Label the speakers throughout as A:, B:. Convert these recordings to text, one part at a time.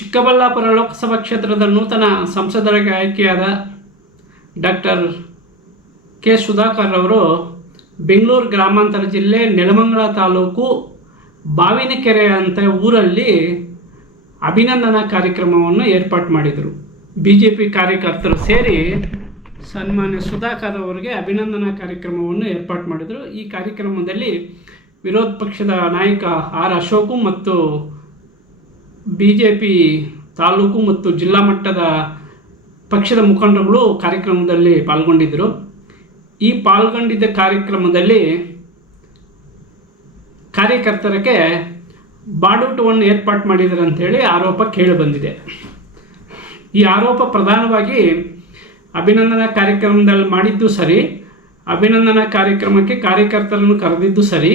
A: ಚಿಕ್ಕಬಳ್ಳಾಪುರ ಲೋಕಸಭಾ ಕ್ಷೇತ್ರದ ನೂತನ ಸಂಸದರಾಗಿ ಆಯ್ಕೆಯಾದ ಡಾಕ್ಟರ್ ಕೆ ಸುಧಾಕರ್ ಅವರು ಬೆಂಗಳೂರು ಗ್ರಾಮಾಂತರ ಜಿಲ್ಲೆ ನೆಲಮಂಗಲ ತಾಲೂಕು ಬಾವಿನಕೆರೆ ಅಂತ ಊರಲ್ಲಿ ಅಭಿನಂದನಾ ಕಾರ್ಯಕ್ರಮವನ್ನು ಏರ್ಪಾಟ್ ಮಾಡಿದರು. ಬಿ ಜೆ ಪಿ ಕಾರ್ಯಕರ್ತರು ಸೇರಿ ಸನ್ಮಾನ್ಯ ಸುಧಾಕರ್ ಅವರಿಗೆ ಅಭಿನಂದನಾ ಕಾರ್ಯಕ್ರಮವನ್ನು ಏರ್ಪಾಟ್ ಮಾಡಿದರು. ಈ ಕಾರ್ಯಕ್ರಮದಲ್ಲಿ ವಿರೋಧ ಪಕ್ಷದ ನಾಯಕ ಆರ್ ಅಶೋಕು ಮತ್ತು ಬಿ ಜೆ ಪಿ ತಾಲೂಕು ಮತ್ತು ಜಿಲ್ಲಾ ಮಟ್ಟದ ಪಕ್ಷದ ಮುಖಂಡರುಗಳು ಕಾರ್ಯಕ್ರಮದಲ್ಲಿ ಪಾಲ್ಗೊಂಡಿದ್ದರು. ಈ ಪಾಲ್ಗೊಂಡಿದ್ದ ಕಾರ್ಯಕ್ರಮದಲ್ಲಿ ಕಾರ್ಯಕರ್ತರಿಗೆ ಬಾಡೂಟವನ್ನು ಏರ್ಪಾಟ್ ಮಾಡಿದ್ದಾರೆ ಅಂತೇಳಿ ಆರೋಪ ಕೇಳಿಬಂದಿದೆ ಈ ಆರೋಪ ಪ್ರಧಾನವಾಗಿ ಅಭಿನಂದನಾ ಕಾರ್ಯಕ್ರಮದಲ್ಲಿ ಮಾಡಿದ್ದು ಸರಿ, ಅಭಿನಂದನಾ ಕಾರ್ಯಕ್ರಮಕ್ಕೆ ಕಾರ್ಯಕರ್ತರನ್ನು ಕರೆದಿದ್ದು ಸರಿ,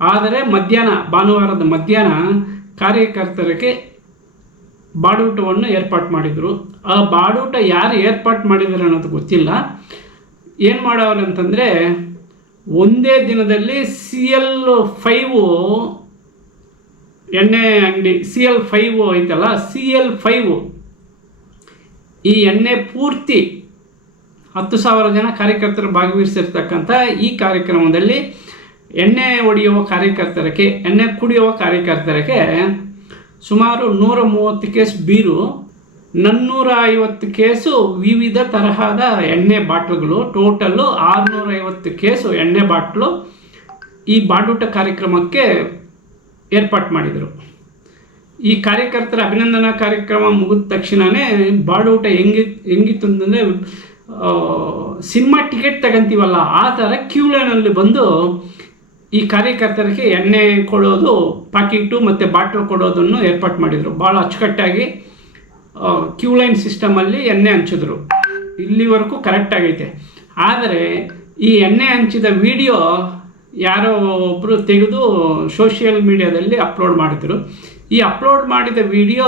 A: ಆದರೆ ಮಧ್ಯಾಹ್ನ, ಭಾನುವಾರದ ಮಧ್ಯಾಹ್ನ ಕಾರ್ಯಕರ್ತರಿಗೆ ಬಾಡೂಟವನ್ನು ಏರ್ಪಾಟ್ ಮಾಡಿದರು. ಆ ಬಾಡೂಟ ಯಾರು ಏರ್ಪಾಟ್ ಮಾಡಿದ್ದಾರೆ ಅನ್ನೋದು ಗೊತ್ತಿಲ್ಲ. ಏನು ಮಾಡೋರು ಅಂತಂದರೆ, ಒಂದೇ ದಿನದಲ್ಲಿ ಸಿ ಎಲ್ ಫೈವು ಎಣ್ಣೆ ಅಂಗಡಿ ಸಿ ಎಲ್ ಫೈವು ಐತಲ್ಲ ಸಿ ಎಲ್ ಫೈವು ಈ ಎಣ್ಣೆ ಪೂರ್ತಿ ಹತ್ತು ಸಾವಿರ ಜನ ಕಾರ್ಯಕರ್ತರು ಭಾಗವಹಿಸಿರ್ತಕ್ಕಂಥ ಈ ಕಾರ್ಯಕ್ರಮದಲ್ಲಿ ಎಣ್ಣೆ ಹೊಡೆಯುವ ಕಾರ್ಯಕರ್ತರಿಗೆ, ಎಣ್ಣೆ ಕುಡಿಯುವ ಕಾರ್ಯಕರ್ತರಿಗೆ ಸುಮಾರು ನೂರ ಮೂವತ್ತು ಕೇಸ್ ಬೀರು ನನ್ನೂರ ಐವತ್ತು ಕೇಸು ವಿವಿಧ ತರಹದ ಎಣ್ಣೆ ಬಾಟ್ಲುಗಳು, ಟೋಟಲ್ಲು ಆರುನೂರ ಐವತ್ತು ಕೇಸು ಎಣ್ಣೆ ಬಾಟ್ಲು ಈ ಬಾಡೂಟ ಕಾರ್ಯಕ್ರಮಕ್ಕೆ ಏರ್ಪಾಟ್ ಮಾಡಿದರು. ಈ ಕಾರ್ಯಕರ್ತರ ಅಭಿನಂದನಾ ಕಾರ್ಯಕ್ರಮ ಮುಗಿದ ತಕ್ಷಣವೇ ಬಾಡೂಟ ಹೆಂಗಿ, ಹೆಂಗಿತ್ತು ಅಂತಂದರೆ ಸಿನಿಮಾ ಟಿಕೆಟ್ ತಗಂತೀವಲ್ಲ, ಆ ಥರ ಕ್ಯೂ ಲೈನಲ್ಲಿ ಬಂದು ಈ ಕಾರ್ಯಕರ್ತರಿಗೆ ಎಣ್ಣೆ ಕೊಡೋದು ಪಾಕಿಟು ಮತ್ತು ಬಾಟ್ಲು ಕೊಡೋದನ್ನು ಏರ್ಪಾಟ್ ಮಾಡಿದರು. ಭಾಳ ಅಚ್ಚುಕಟ್ಟಾಗಿ ಕ್ಯೂ ಲೈನ್ ಸಿಸ್ಟಮಲ್ಲಿ ಎಣ್ಣೆ ಹಂಚಿದ್ರು. ಇಲ್ಲಿವರೆಗೂ ಕರೆಕ್ಟ್ ಆಗೈತೆ. ಆದರೆ, ಈ ಎಣ್ಣೆ ಹಂಚಿದ ವಿಡಿಯೋ ಯಾರೋ ಒಬ್ಬರು ತೆಗೆದು ಸೋಷಿಯಲ್ ಮೀಡಿಯಾದಲ್ಲಿ ಅಪ್ಲೋಡ್ ಮಾಡಿದರು. ಈ ಅಪ್ಲೋಡ್ ಮಾಡಿದ ವಿಡಿಯೋ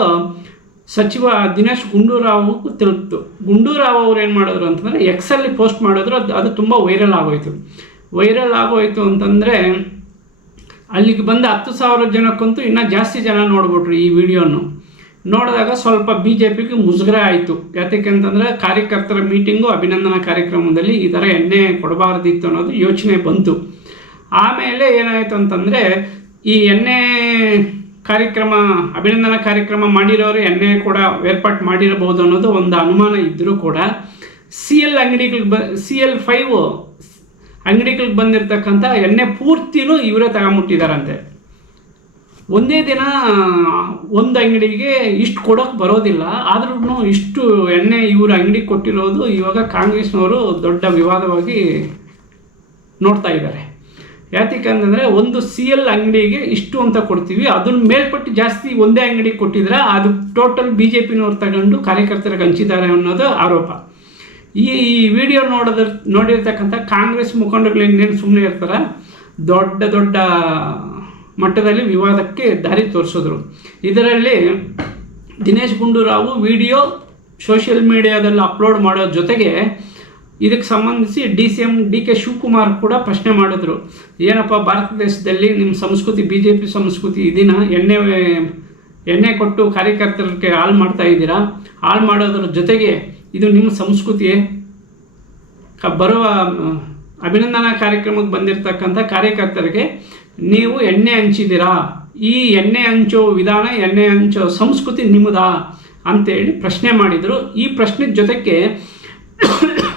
A: ಸಚಿವ ದಿನೇಶ್ ಗುಂಡೂರಾವ್ ತಲುಪಿತು ಗುಂಡೂರಾವ್ ಅವ್ರು ಏನು ಮಾಡಿದ್ರು ಅಂತಂದರೆ ಎಕ್ಸಲ್ಲಿ ಪೋಸ್ಟ್ ಮಾಡಿದ್ರು. ಅದು ಅದು ತುಂಬ ವೈರಲ್ ಆಗೋಯ್ತು. ವೈರಲ್ ಆಗೋಯ್ತು ಅಂತಂದರೆ ಅಲ್ಲಿಗೆ ಬಂದ ಹತ್ತು ಸಾವಿರ ಜನಕ್ಕಂತೂ ಇನ್ನೂ ಜಾಸ್ತಿ ಜನ ನೋಡ್ಬಿಟ್ರು ಈ ವಿಡಿಯೋನು. ನೋಡಿದಾಗ ಸ್ವಲ್ಪ ಬಿ ಜೆ ಪಿಗೆ ಮುಜುಗರ ಆಯಿತು. ಯಾತಕ್ಕೆ ಅಂತಂದರೆ ಕಾರ್ಯಕರ್ತರ ಮೀಟಿಂಗು, ಅಭಿನಂದನಾ ಕಾರ್ಯಕ್ರಮದಲ್ಲಿ ಈ ಥರ ಎಣ್ಣೆ ಕೊಡಬಾರ್ದಿತ್ತು ಅನ್ನೋದು ಯೋಚನೆ ಬಂತು. ಆಮೇಲೆ ಏನಾಯಿತು ಅಂತಂದರೆ ಈ ಎಣ್ಣೆ ಕಾರ್ಯಕ್ರಮ, ಅಭಿನಂದನಾ ಕಾರ್ಯಕ್ರಮ ಮಾಡಿರೋರು ಎಣ್ಣೆ ಕೂಡ ಏರ್ಪಾಟ್ ಮಾಡಿರಬಹುದು ಅನ್ನೋದು ಒಂದು ಅನುಮಾನ ಇದ್ದರೂ ಕೂಡ ಸಿ ಎಲ್ ಅಂಗಡಿಗಳಿಗೆ ಬ, ಸಿ ಎಲ್ ಫೈವು ಅಂಗಡಿಗಳಿಗೆ ಬಂದಿರತಕ್ಕಂಥ ಎಣ್ಣೆ ಪೂರ್ತಿನೂ ಇವರೇ ತಗೊಂಬಿಟ್ಟಿದಾರಂತೆ ಒಂದೇ ದಿನ ಒಂದು ಅಂಗಡಿಗೆ ಇಷ್ಟು ಕೊಡೋಕೆ ಬರೋದಿಲ್ಲ. ಆದ್ರೂ ಇಷ್ಟು ಎಣ್ಣೆ ಇವ್ರ ಅಂಗಡಿಗೆ ಕೊಟ್ಟಿರೋದು ಇವಾಗ ಕಾಂಗ್ರೆಸ್ನವರು ದೊಡ್ಡ ವಿವಾದವಾಗಿ ನೋಡ್ತಾ ಇದ್ದಾರೆ. ಯಾತಕ್ಕೆ ಅಂತಂದರೆ ಒಂದು ಸಿ ಎಲ್ ಅಂಗಡಿಗೆ ಇಷ್ಟು ಅಂತ ಕೊಡ್ತೀವಿ. ಅದನ್ನ ಮೇಲ್ಪಟ್ಟು ಜಾಸ್ತಿ ಒಂದೇ ಅಂಗಡಿಗೆ ಕೊಟ್ಟಿದ್ರೆ ಅದು ಟೋಟಲ್ ಬಿ ಜೆ ಪಿನವ್ರು ತಗೊಂಡು ಕಾರ್ಯಕರ್ತರಿಗೆ ಹಂಚಿದ್ದಾರೆ ಅನ್ನೋದು ಆರೋಪ. ಈ ವಿಡಿಯೋ ನೋಡೋದ್ರ ನೋಡಿರ್ತಕ್ಕಂಥ ಕಾಂಗ್ರೆಸ್ ಮುಖಂಡಗಳು ಇನ್ನೇನು ಸುಮ್ಮನೆ ಇರ್ತಾರೆ, ದೊಡ್ಡ ದೊಡ್ಡ ಮಟ್ಟದಲ್ಲಿ ವಿವಾದಕ್ಕೆ ದಾರಿ ತೋರಿಸಿದ್ರು. ಇದರಲ್ಲಿ ದಿನೇಶ್ ಗುಂಡೂರಾವು ವಿಡಿಯೋ ಸೋಷಿಯಲ್ ಮೀಡಿಯಾದಲ್ಲಿ ಅಪ್ಲೋಡ್ ಮಾಡೋ ಜೊತೆಗೆ ಇದಕ್ಕೆ ಸಂಬಂಧಿಸಿ D C M D K Shivakumar ಕೂಡ ಪ್ರಶ್ನೆ ಮಾಡಿದ್ರು. ಏನಪ್ಪ, ಭಾರತ ದೇಶದಲ್ಲಿ ನಿಮ್ಮ ಸಂಸ್ಕೃತಿ, ಬಿ ಜೆ ಪಿ ಸಂಸ್ಕೃತಿ ಇದನ್ನ ಎಣ್ಣೆ ಎಣ್ಣೆ ಕೊಟ್ಟು ಕಾರ್ಯಕರ್ತರಿಗೆ ಹಾಳು ಮಾಡ್ತಾ ಇದ್ದೀರಾ? ಹಾಳು ಮಾಡೋದ್ರ ಜೊತೆಗೆ ಇದು ನಿಮ್ಮ ಸಂಸ್ಕೃತಿಯೇ ಕ ಬರುವ ಅಭಿನಂದನಾ ಕಾರ್ಯಕ್ರಮಕ್ಕೆ ಬಂದಿರತಕ್ಕಂಥ ಕಾರ್ಯಕರ್ತರಿಗೆ ನೀವು ಎಣ್ಣೆ ಹಂಚಿದ್ದೀರಾ? ಈ ಎಣ್ಣೆ ಹಂಚೋ ವಿಧಾನ, ಎಣ್ಣೆ ಹಂಚೋ ಸಂಸ್ಕೃತಿ ನಿಮ್ಮದಾ? ಅಂತೇಳಿ ಪ್ರಶ್ನೆ ಮಾಡಿದರು. ಈ ಪ್ರಶ್ನೆ ಜೊತೆಗೆ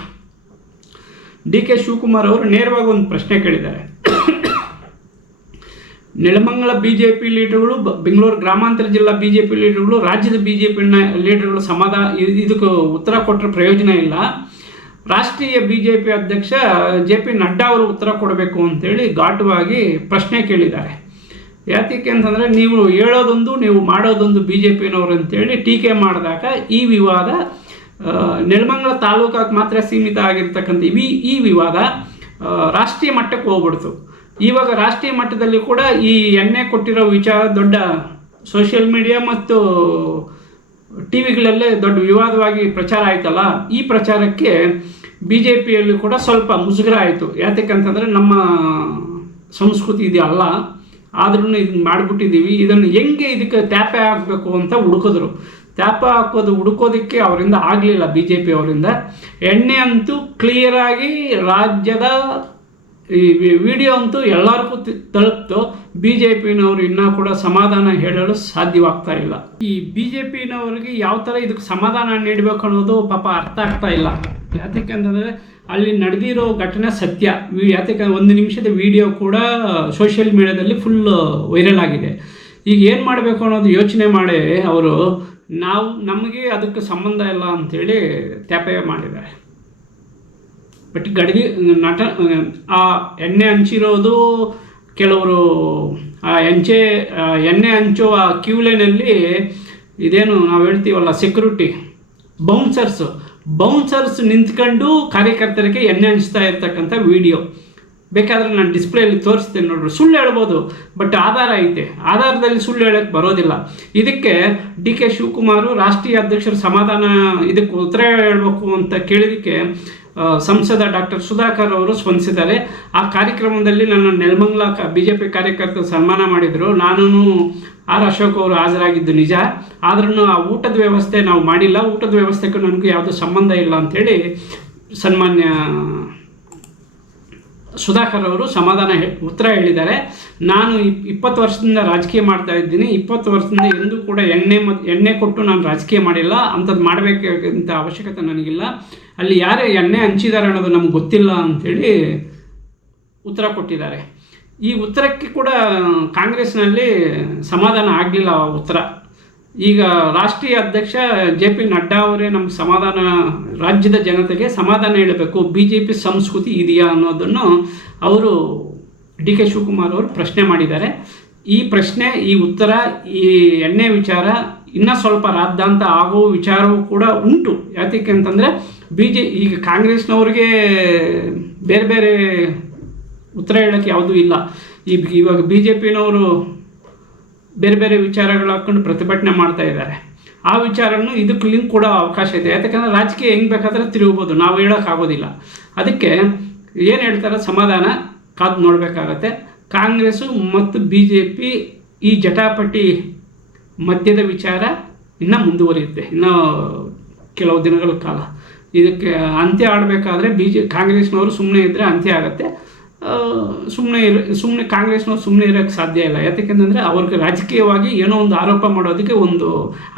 A: ಡಿ ಕೆ ಶಿವಕುಮಾರ್ ಅವರು ನೇರವಾಗಿ ಒಂದು ಪ್ರಶ್ನೆ ಕೇಳಿದ್ದಾರೆ. ನೆಲಮಂಗಲ ಬಿ ಜೆ ಪಿ ಲೀಡರ್ಗಳು ಬೆಂಗಳೂರು ಗ್ರಾಮಾಂತರ ಜಿಲ್ಲಾ ಬಿ ಜೆ ಪಿ ಲೀಡರ್ಗಳು ರಾಜ್ಯದ ಬಿ ಜೆ ಪಿ ಲೀಡರ್ಗಳು ಸಮಾಧಾನ ಇದಕ್ಕೆ ಉತ್ತರ ಕೊಟ್ಟರೆ ಪ್ರಯೋಜನ ಇಲ್ಲ. ರಾಷ್ಟ್ರೀಯ ಬಿ ಜೆ ಪಿ ಅಧ್ಯಕ್ಷ ಜೆ ಪಿ ನಡ್ಡಾ ಅವರು ಉತ್ತರ ಕೊಡಬೇಕು ಅಂತೇಳಿ ಘಾಟವಾಗಿ ಪ್ರಶ್ನೆ ಕೇಳಿದ್ದಾರೆ. ಯಾತಕ್ಕೆ ಅಂತಂದರೆ, ನೀವು ಹೇಳೋದೊಂದು, ನೀವು ಮಾಡೋದೊಂದು ಬಿ ಜೆ ಪಿನವರು ಅಂತೇಳಿ ಟೀಕೆ ಮಾಡಿದಾಗ ಈ ವಿವಾದ ನೆಲಮಂಗಲ ತಾಲೂಕಾಗೆ ಮಾತ್ರ ಸೀಮಿತ ಆಗಿರ್ತಕ್ಕಂಥ ಈ ವಿವಾದ ರಾಷ್ಟ್ರೀಯ ಮಟ್ಟಕ್ಕೆ ಹೋಗ್ಬಿಡ್ತು. ಇವಾಗ ರಾಷ್ಟ್ರೀಯ ಮಟ್ಟದಲ್ಲಿ ಕೂಡ ಈ ಎಣ್ಣೆ ಕೊಟ್ಟಿರೋ ವಿಚಾರ ದೊಡ್ಡ ಸೋಷಿಯಲ್ ಮೀಡಿಯಾ ಮತ್ತು ಟಿ ವಿಗಳಲ್ಲೇ ದೊಡ್ಡ ವಿವಾದವಾಗಿ ಪ್ರಚಾರ ಆಯ್ತಲ್ಲ? ಈ ಪ್ರಚಾರಕ್ಕೆ ಬಿ ಜೆ ಪಿಯಲ್ಲಿ ಕೂಡ ಸ್ವಲ್ಪ ಮುಜುಗರ ಆಯಿತು ಯಾತಕ್ಕಂತಂದರೆ ನಮ್ಮ ಸಂಸ್ಕೃತಿ ಇದೆಯಲ್ಲ ಆದ್ರೂ ಇದನ್ನ ಮಾಡಿಬಿಟ್ಟಿದ್ದೀವಿ. ಇದನ್ನು ಹೆಂಗೆ ಇದಕ್ಕೆ ತ್ಯಾಪೆ ಹಾಕಬೇಕು ಅಂತ ಹುಡುಕಿದ್ರು. ತ್ಯಾಪ ಹಾಕೋದು, ಹುಡುಕೋದಕ್ಕೆ ಅವರಿಂದ ಆಗಲಿಲ್ಲ ಬಿ ಜೆ ಪಿ ಅವರಿಂದ. ಎಣ್ಣೆ ಅಂತೂ ಕ್ಲಿಯರಾಗಿ ರಾಜ್ಯದ ಈ ವಿಡಿಯೋ ಅಂತೂ ಎಲ್ಲರಿಗೂ ತಲುಪ್ತು. ಬಿ ಜೆ ಪಿನವರು ಇನ್ನೂ ಕೂಡ ಸಮಾಧಾನ ಹೇಳಲು ಸಾಧ್ಯವಾಗ್ತಾ ಇಲ್ಲ. ಈ ಬಿ ಜೆ ಪಿನವರಿಗೆ ಯಾವ ಥರ ಇದಕ್ಕೆ ಸಮಾಧಾನ ನೀಡಬೇಕು ಅನ್ನೋದು ಪಾಪ ಅರ್ಥ ಆಗ್ತಾ ಇಲ್ಲ. ಯಾತಕ್ಕೆಂತಂದರೆ ಅಲ್ಲಿ ನಡೆದಿರೋ ಘಟನೆ ಸತ್ಯ. ಯಾತಕ್ಕೆ ಒಂದು ನಿಮಿಷದ ವಿಡಿಯೋ ಕೂಡ, ಸೋಷಿಯಲ್ ಮೀಡಿಯಾದಲ್ಲಿ ಫುಲ್ ವೈರಲ್ ಆಗಿದೆ. ಈಗ ಏನು ಮಾಡಬೇಕು ಅನ್ನೋದು ಯೋಚನೆ ಮಾಡಿ ಅವರು, ನಾವು ನಮಗೆ ಅದಕ್ಕೆ ಸಂಬಂಧ ಇಲ್ಲ ಅಂಥೇಳಿ ತ್ಯಾಪೆ ಮಾಡಿದ್ದಾರೆ. ಬಟ್ ಗಡಿಗೆ ನಟ ಆ ಎಣ್ಣೆ ಹಂಚಿರೋದು ಕೆಲವರು ಆ ಹೆಂಚೆ ಆ ಎಣ್ಣೆ ಹಂಚುವ ಕ್ಯೂ ಲೈನಲ್ಲಿ ಇದೇನು ನಾವು ಹೇಳ್ತೀವಲ್ಲ ಸೆಕ್ಯೂರಿಟಿ ಬೌನ್ಸರ್ಸ್ ಬೌನ್ಸರ್ಸ್ ನಿಂತ್ಕೊಂಡು ಕಾರ್ಯಕರ್ತರಿಗೆ ಎಣ್ಣೆ ಹಂಚ್ತಾ ಇರ್ತಕ್ಕಂಥ ವಿಡಿಯೋ ಬೇಕಾದರೆ ನಾನು ಡಿಸ್ಪ್ಲೇಲಿ ತೋರಿಸ್ತೇನೆ ನೋಡ್ರಿ. ಸುಳ್ಳು ಹೇಳ್ಬೋದು ಬಟ್ ಆಧಾರ ಐತೆ. ಆಧಾರದಲ್ಲಿ ಸುಳ್ಳು ಹೇಳಕ್ಕೆ ಬರೋದಿಲ್ಲ. ಇದಕ್ಕೆ ಡಿ ಕೆ ಶಿವಕುಮಾರು ರಾಷ್ಟ್ರೀಯ ಅಧ್ಯಕ್ಷರ ಸಮಾಧಾನ ಇದಕ್ಕೆ ಉತ್ತರ ಹೇಳಬೇಕು ಅಂತ ಕೇಳಿದಕ್ಕೆ ಆ, ಸಂಸದ ಡಾಕ್ಟರ್ ಸುಧಾಕರ್ ಅವರು ಸ್ಪಂದಿಸಿದ್ದಾರೆ. ಆ ಕಾರ್ಯಕ್ರಮದಲ್ಲಿ ನನ್ನ ನೆಲಮಂಗ್ಲ ಬಿ ಜೆ ಪಿ ಕಾರ್ಯಕರ್ತರು ಸನ್ಮಾನ ಮಾಡಿದರು. ನಾನು ಆರ್ ಅಶೋಕ್ ಅವರು ಹಾಜರಾಗಿದ್ದು ನಿಜ. ಆದ್ರೂ ಆ ಊಟದ ವ್ಯವಸ್ಥೆ ನಾವು ಮಾಡಿಲ್ಲ. ಊಟದ ವ್ಯವಸ್ಥೆಗೂ ನನಗೂ ಯಾವುದೂ ಸಂಬಂಧ ಇಲ್ಲ ಅಂಥೇಳಿ ಸನ್ಮಾನ್ಯ ಸುಧಾಕರ್ ಅವರು ಸಮಾಧಾನ ಉತ್ತರ ಹೇಳಿದ್ದಾರೆ. ನಾನು ಇಪ್, ಇಪ್ಪತ್ತು ವರ್ಷದಿಂದ ರಾಜಕೀಯ ಮಾಡ್ತಾ ಇದ್ದೀನಿ. ಇಪ್ಪತ್ತು ವರ್ಷದಿಂದ ಎಂದೂ ಕೂಡ ಎಣ್ಣೆ ಮತ್ತು ಎಣ್ಣೆ ಕೊಟ್ಟು ನಾನು ರಾಜಕೀಯ ಮಾಡಿಲ್ಲ. ಅಂಥದ್ದು ಮಾಡಬೇಕಂತ ಅವಶ್ಯಕತೆ ನನಗಿಲ್ಲ. ಅಲ್ಲಿ ಯಾರೇ ಎಣ್ಣೆ ಹಂಚಿದ್ದಾರೆ ಅನ್ನೋದು ನಮ್ಗೆ ಗೊತ್ತಿಲ್ಲ ಅಂಥೇಳಿ ಉತ್ತರ ಕೊಟ್ಟಿದ್ದಾರೆ. ಈ ಉತ್ತರಕ್ಕೆ ಕೂಡ ಕಾಂಗ್ರೆಸ್ನಲ್ಲಿ ಸಮಾಧಾನ ಆಗಲಿಲ್ಲ ಉತ್ತರ. ಈಗ ರಾಷ್ಟ್ರೀಯ ಅಧ್ಯಕ್ಷ ಜೆ ಪಿ ನಡ್ಡಾ ಅವರೇ ನಮ್ಗೆ ಸಮಾಧಾನ, ರಾಜ್ಯದ ಜನತೆಗೆ ಸಮಾಧಾನ ಹೇಳಬೇಕು. ಬಿ ಜೆ ಪಿ ಸಂಸ್ಕೃತಿ ಇದೆಯಾ ಅನ್ನೋದನ್ನು ಅವರು ಡಿ ಕೆ ಶಿವಕುಮಾರ್ ಅವರು ಪ್ರಶ್ನೆ ಮಾಡಿದ್ದಾರೆ. ಈ ಪ್ರಶ್ನೆ, ಈ ಉತ್ತರ, ಈ ಎಣ್ಣೆ ವಿಚಾರ ಇನ್ನೂ ಸ್ವಲ್ಪ ರಾದ್ದಾಂತ ಆಗೋ ವಿಚಾರವೂ ಕೂಡ ಉಂಟು. ಯಾತಕ್ಕೆ ಅಂತಂದರೆ ಬಿ ಜೆ ಈಗ ಕಾಂಗ್ರೆಸ್ನವ್ರಿಗೆ ಬೇರೆ ಬೇರೆ ಉತ್ತರ ಹೇಳೋಕ್ಕೆ ಯಾವುದೂ ಇಲ್ಲ. ಈ ಇವಾಗ ಬಿ ಜೆ ಪಿನವರು ಬೇರೆ ಬೇರೆ ವಿಚಾರಗಳು ಹಾಕ್ಕೊಂಡು ಪ್ರತಿಭಟನೆ ಮಾಡ್ತಾ ಇದ್ದಾರೆ. ಆ ವಿಚಾರವನ್ನು ಇದಕ್ಕೆ ಲಿಂಕ್ ಕೂಡ ಅವಕಾಶ ಇದೆ. ಯಾಕಂದರೆ ರಾಜಕೀಯ ಹೆಂಗೆ ಬೇಕಾದ್ರೆ ತಿರುಗ್ಬೋದು. ನಾವು ಹೇಳೋಕ್ಕಾಗೋದಿಲ್ಲ ಅದಕ್ಕೆ ಏನು ಹೇಳ್ತಾರೆ? ಸಮಾಧಾನ ಕಾದು ನೋಡಬೇಕಾಗತ್ತೆ. ಕಾಂಗ್ರೆಸ್ಸು ಮತ್ತು ಬಿ ಜೆ ಪಿ ಈ ಜಟಾಪಟಿ ಮಧ್ಯದ ವಿಚಾರ ಇನ್ನೂ ಮುಂದುವರಿಯುತ್ತೆ. ಇನ್ನೂ ಕೆಲವು ದಿನಗಳ ಕಾಲ. ಇದಕ್ಕೆ ಅಂತ್ಯ ಆಡಬೇಕಾದ್ರೆ ಬಿ ಜೆ ಕಾಂಗ್ರೆಸ್ನವರು ಸುಮ್ಮನೆ ಇದ್ದರೆ ಅಂತ್ಯ ಆಗುತ್ತೆ. ಸುಮ್ಮನೆ ಇರ ಸುಮ್ಮನೆ ಕಾಂಗ್ರೆಸ್ನವ್ರು ಸುಮ್ಮನೆ ಇರೋಕ್ಕೆ ಸಾಧ್ಯ ಇಲ್ಲ. ಯಾಕೆಂತಂದರೆ ಅವ್ರಿಗೆ ರಾಜಕೀಯವಾಗಿ ಏನೋ ಒಂದು ಆರೋಪ ಮಾಡೋದಕ್ಕೆ ಒಂದು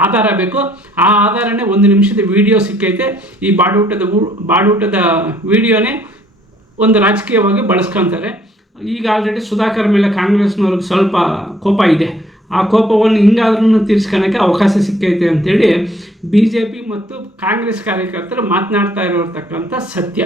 A: ಆಧಾರ ಬೇಕು. ಆ ಆಧಾರನೇ ಒಂದು ನಿಮಿಷದ ವಿಡಿಯೋ ಸಿಕ್ಕೈತೆ. ಈ ಬಾಡೂಟದ ಬಾಡೂಟದ ವಿಡಿಯೋನೇ ಒಂದು ರಾಜಕೀಯವಾಗಿ ಬಳಸ್ಕೊತಾರೆ. ಈಗ ಆಲ್ರೆಡಿ ಸುಧಾಕರ್ ಮೇಲೆ ಕಾಂಗ್ರೆಸ್ನವ್ರಿಗೆ ಸ್ವಲ್ಪ ಕೋಪ ಇದೆ. ಆ ಕೋಪವನ್ನು ಹಿಂಗಾದ್ರೂ ತೀರ್ಸ್ಕೊಳಕ್ಕೆ ಅವಕಾಶ ಸಿಕ್ಕೈತೆ ಅಂತೇಳಿ ಬಿ ಜೆ ಪಿ ಮತ್ತು ಕಾಂಗ್ರೆಸ್ ಕಾರ್ಯಕರ್ತರು ಮಾತನಾಡ್ತಾ ಇರೋರ್ತಕ್ಕಂಥ ಸತ್ಯ.